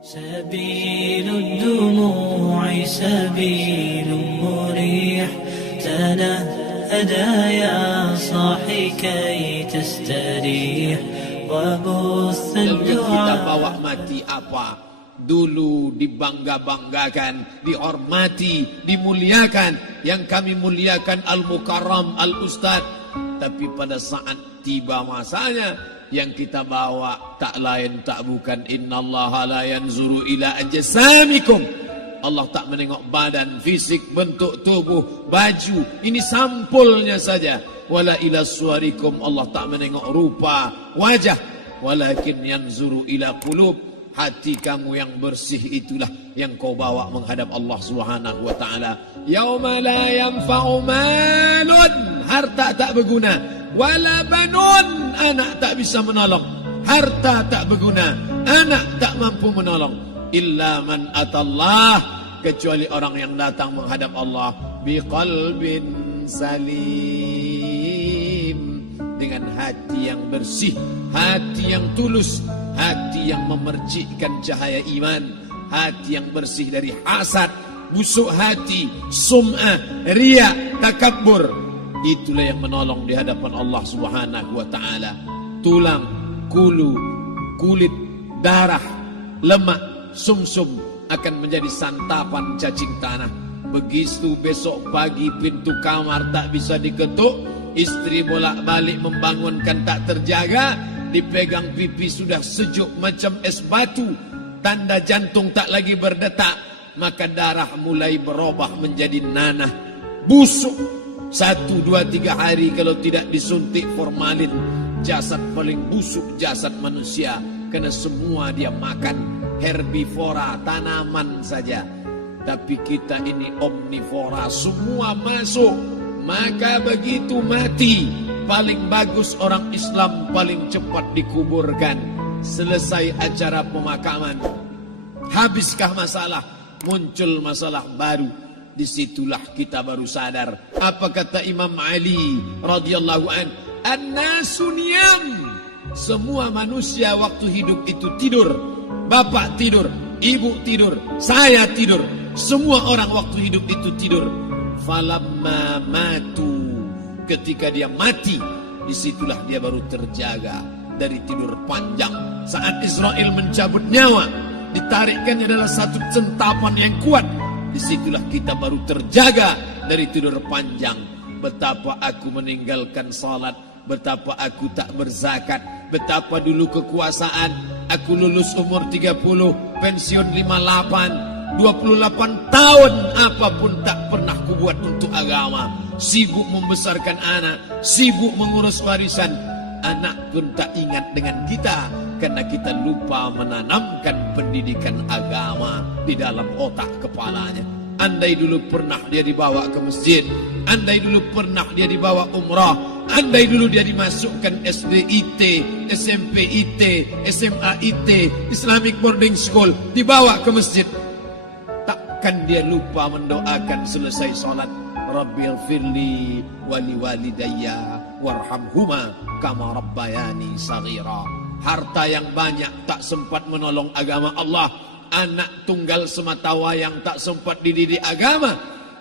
سبيل الدموع سبيل مريح تنهدى يا صاحي كي تستريح وبث الدعاء. Kita bawa mati apa? Dulu dibangga-banggakan, dihormati, dimuliakan. Yang kami muliakan Al-Mukarram, Al-Ustad. Tapi pada saat tiba masanya, yang kita bawa tak lain tak bukan innallaha la yanzuru ila ajsamikum. Allah tak menengok badan, fisik, bentuk tubuh, baju. Ini sampulnya saja. Wala ila suwarikum. Allah tak menengok rupa, wajah. Walakin yanzuru ila qulub. Hati kamu yang bersih itulah yang kau bawa menghadap Allah Subhanahu wa taala. Yauma la yanfa'u malun, harta tak berguna, wala banun, anak tak bisa menolong. Harta tak berguna, anak tak mampu menolong. Illa man atallah, kecuali orang yang datang menghadap Allah biqalbin salim, dengan hati yang bersih, hati yang tulus, hati yang memercikkan cahaya iman, hati yang bersih dari hasad, busuk hati, sum'ah, riya, takabbur. Itulah yang menolong di hadapan Allah Subhanahu wa taala. Tulang, kulu, kulit, darah, lemak, sumsum akan menjadi santapan cacing tanah. Begitu besok pagi pintu kamar tak bisa diketuk, istri bolak-balik membangunkan tak terjaga, dipegang pipi sudah sejuk macam es batu, tanda jantung tak lagi berdetak, maka darah mulai berubah menjadi nanah, busuk. 1, 2, 3 hari kalau tidak disuntik formalin, jasad paling busuk jasad manusia, karena semua dia makan herbivora, tanaman saja. Tapi kita ini omnivora, semua masuk. Maka begitu mati, paling bagus orang Islam paling cepat dikuburkan. Selesai acara pemakaman, habiskah masalah, muncul masalah baru. Disitulah kita baru sadar. Apa kata Imam Ali radhiyallahu an? An-nasu niyam. Semua manusia waktu hidup itu tidur. Bapak tidur, ibu tidur, saya tidur. Semua orang waktu hidup itu tidur. Falamma matu, ketika dia mati, disitulah dia baru terjaga dari tidur panjang. Saat Israel mencabut nyawa, ditarikkan adalah satu centapan yang kuat. Disitulah kita baru terjaga dari tidur panjang. Betapa aku meninggalkan salat, betapa aku tak berzakat, betapa dulu kekuasaan. Aku lulus umur 30, pensiun 58, 28 tahun apapun tak pernah kubuat untuk agama. Sibuk membesarkan anak, sibuk mengurus warisan. Anak pun tak ingat dengan kita, karena kita lupa menanamkan pendidikan agama di dalam otak kepalanya. Andai dulu pernah dia dibawa ke masjid, andai dulu pernah dia dibawa umrah, andai dulu dia dimasukkan SD IT, SMP IT, SMA IT, Islamic Boarding School, dibawa ke masjid, takkan dia lupa mendoakan selesai sholat, Rabbil firli wali walidayya warhamhuma kama rabbayani saghira. Harta yang banyak tak sempat menolong agama Allah. Anak tunggal semata wayang tak sempat dididik agama.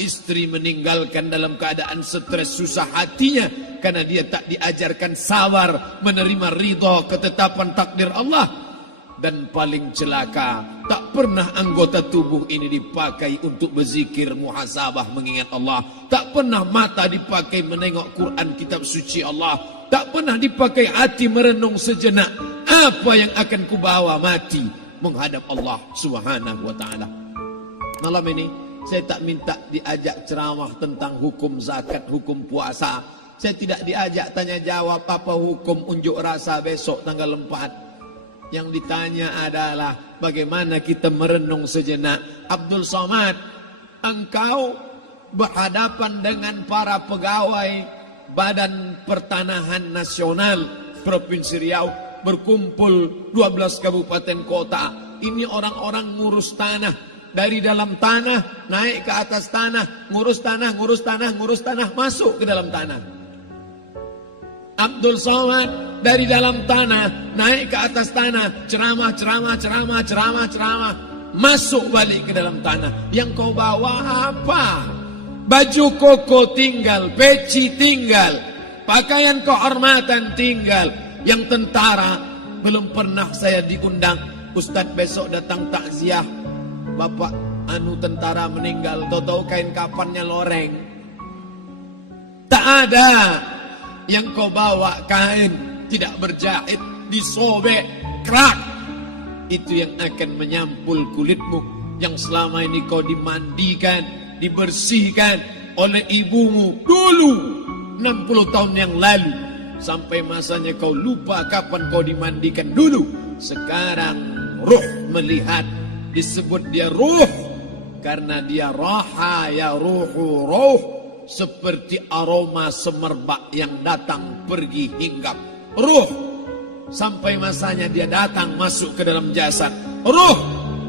Istri meninggalkan dalam keadaan stres susah hatinya karena dia tak diajarkan sabar menerima ridha ketetapan takdir Allah. Dan paling celaka, tak pernah anggota tubuh ini dipakai untuk berzikir, muhasabah, mengingat Allah. Tak pernah mata dipakai menengok Quran, kitab suci Allah. Tak pernah dipakai hati merenung sejenak. Apa yang akan kubawa mati menghadap Allah Subhanahu wa ta'ala. Malam ini saya tak minta diajak ceramah tentang hukum zakat, hukum puasa. Saya tidak diajak tanya jawab apa hukum unjuk rasa besok tanggal 4. Yang ditanya adalah bagaimana kita merenung sejenak. Abdul Somad, engkau berhadapan dengan para pegawai Badan Pertanahan Nasional Provinsi Riau, berkumpul 12 kabupaten kota. Ini orang-orang ngurus tanah, dari dalam tanah naik ke atas tanah, ngurus tanah, ngurus tanah, ngurus tanah, masuk ke dalam tanah. Abdul Somad dari dalam tanah, naik ke atas tanah, ceramah, masuk balik ke dalam tanah. Yang kau bawa apa? Baju koko tinggal, peci tinggal, pakaian kehormatan tinggal. Yang tentara, belum pernah saya diundang. Ustadz besok datang takziah, bapak tentara meninggal, tahu-tahu kain kafannya loreng. Tak ada. Yang kau bawa kain tidak berjahit, disobek, kerak. Itu yang akan menyampul kulitmu, yang selama ini kau dimandikan, dibersihkan oleh ibumu dulu 60 tahun yang lalu. Sampai masanya kau lupa kapan kau dimandikan dulu. Sekarang ruh melihat, disebut dia ruh karena dia raha ya ruhu ruh, seperti aroma semerbak yang datang pergi hinggap. Ruh sampai masanya dia datang masuk ke dalam jasad. Ruh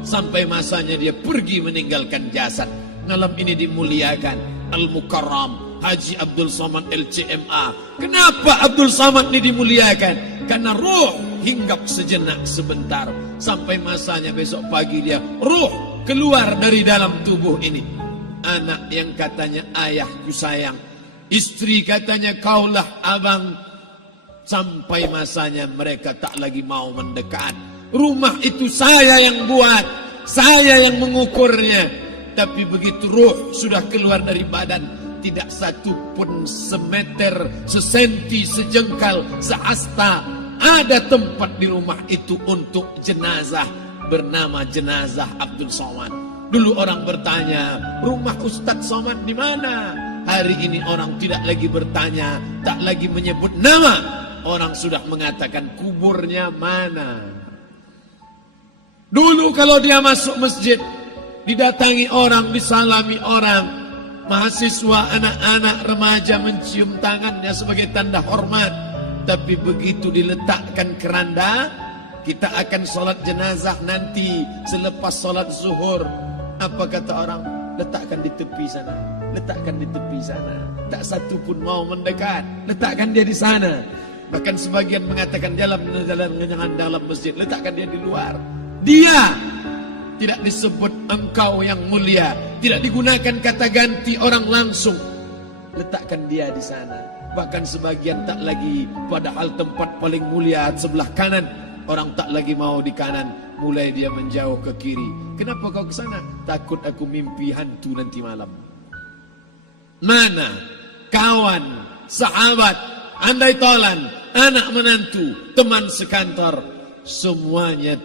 sampai masanya dia pergi meninggalkan jasad. Malam ini dimuliakan Al-Mukarram Haji Abdul Somad LCMA. Kenapa Abdul Somad ini dimuliakan? Karena ruh hinggap sejenak sebentar, sampai masanya besok pagi dia ruh keluar dari dalam tubuh ini. Anak yang katanya ayahku sayang, istri katanya kaulah abang, sampai masanya mereka tak lagi mau mendekat. Rumah itu saya yang buat, saya yang mengukurnya. Tapi begitu ruh sudah keluar dari badan, tidak satu pun semeter, sesenti, sejengkal, sehasta ada tempat di rumah itu untuk jenazah bernama jenazah Abdul Somad. Dulu orang bertanya, rumah Ustadz Somad di mana? Hari ini orang tidak lagi bertanya, tak lagi menyebut nama. Orang sudah mengatakan kuburnya mana. Dulu kalau dia masuk masjid, didatangi orang, disalami orang. Mahasiswa, anak-anak, remaja mencium tangannya sebagai tanda hormat. Tapi begitu diletakkan keranda, kita akan sholat jenazah nanti selepas sholat zuhur. Apa kata orang? Letakkan di tepi sana, letakkan di tepi sana. Tak satu pun mau mendekat, letakkan dia di sana. Bahkan sebagian mengatakan jangan dalam masjid, letakkan dia di luar. Dia tidak disebut engkau yang mulia, tidak digunakan kata ganti orang langsung. Letakkan dia di sana. Bahkan sebagian tak lagi, padahal tempat paling mulia sebelah kanan, orang tak lagi mau di kanan, mulai dia menjauh ke kiri. Kenapa kau ke sana? Takut aku mimpi hantu nanti malam. Mana kawan, sahabat, andai tolan, anak menantu, teman sekantor, semuanya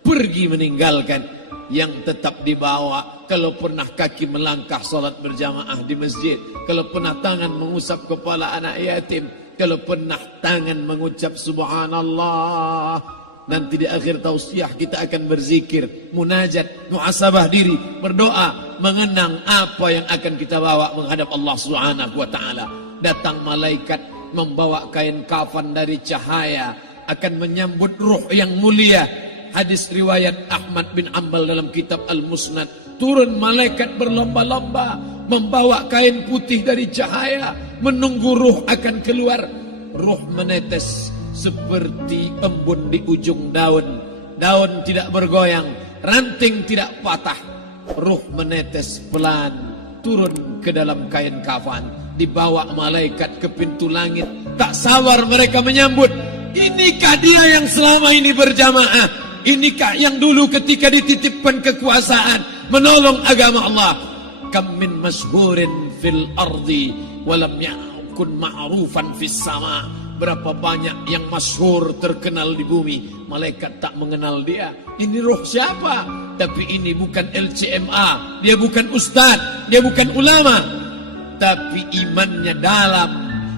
pergi meninggalkan. Yang tetap dibawa, kalau pernah kaki melangkah salat berjamaah di masjid, kalau pernah tangan mengusap kepala anak yatim, kalau pernah tangan mengucap subhanallah. Nanti di akhir tausiah kita akan berzikir, munajat, muhasabah diri, berdoa, mengenang apa yang akan kita bawa menghadap Allah Subhanahu wa taala. Datang malaikat membawa kain kafan dari cahaya, akan menyambut ruh yang mulia. Hadis riwayat Ahmad bin Ambal dalam kitab Al-Musnad. Turun malaikat berlomba-lomba membawa kain putih dari cahaya, menunggu ruh akan keluar. Ruh menetes seperti embun di ujung daun. Daun tidak bergoyang, ranting tidak patah. Ruh menetes pelan turun ke dalam kain kafan, dibawa malaikat ke pintu langit. Tak sabar mereka menyambut. Inikah dia yang selama ini berjamaah? Inikah yang dulu ketika dititipkan kekuasaan menolong agama Allah? Kam min masyhurin fil ardi walam yakun ma'rufan fis sama. Berapa banyak yang masyhur terkenal di bumi, malaikat tak mengenal dia. Ini roh siapa? Tapi ini bukan LCMA, dia bukan ustaz, dia bukan ulama, tapi imannya dalam.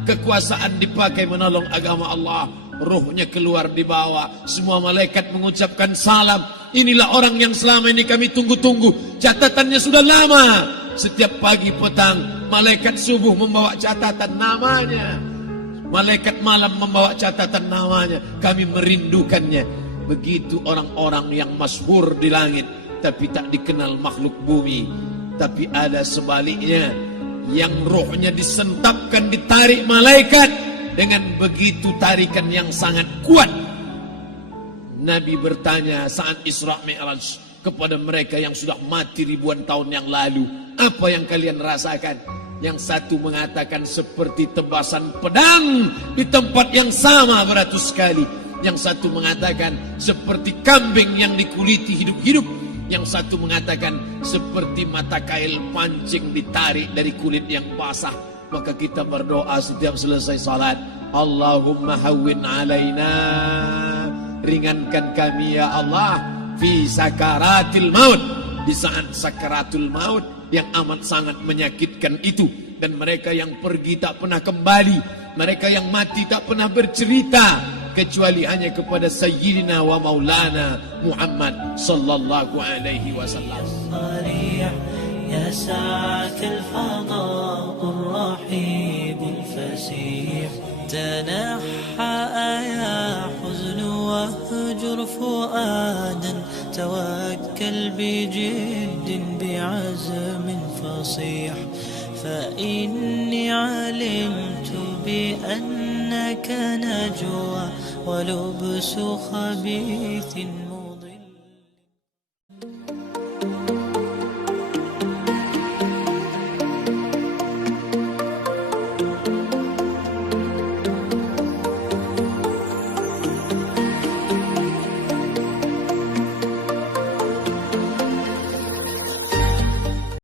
Kekuasaan dipakai menolong agama Allah. Ruhnya keluar dibawa, semua malaikat mengucapkan salam. Inilah orang yang selama ini kami tunggu-tunggu. Catatannya sudah lama. Setiap pagi petang malaikat subuh membawa catatan namanya, malaikat malam membawa catatan namanya. Kami merindukannya. Begitu orang-orang yang masyhur di langit tapi tak dikenal makhluk bumi. Tapi ada sebaliknya, yang rohnya disentapkan, ditarik malaikat, dengan begitu tarikan yang sangat kuat. Nabi bertanya saat Isra Mi'raj kepada mereka yang sudah mati ribuan tahun yang lalu, apa yang kalian rasakan? Yang satu mengatakan seperti tebasan pedang di tempat yang sama beratus kali. Yang satu mengatakan seperti kambing yang dikuliti hidup-hidup. Yang satu mengatakan seperti mata kail pancing ditarik dari kulit yang basah. Maka kita berdoa setiap selesai salat, Allahumma hawwin alaina, ringankan kami ya Allah, fi sakaratil maut, di saat sakaratul maut yang amat sangat menyakitkan itu. Dan mereka yang pergi tak pernah kembali, mereka yang mati tak pernah bercerita kecuali hanya kepada Sayyidina wa Maulana Muhammad sallallahu alaihi wasallam. يا ساعة الفضاء الرحيب الفسيح تنحى يا حزن واهجر فؤادا توكل بجد بعزم فصيح فإني علمت بأنك نجوى ولبس خبيث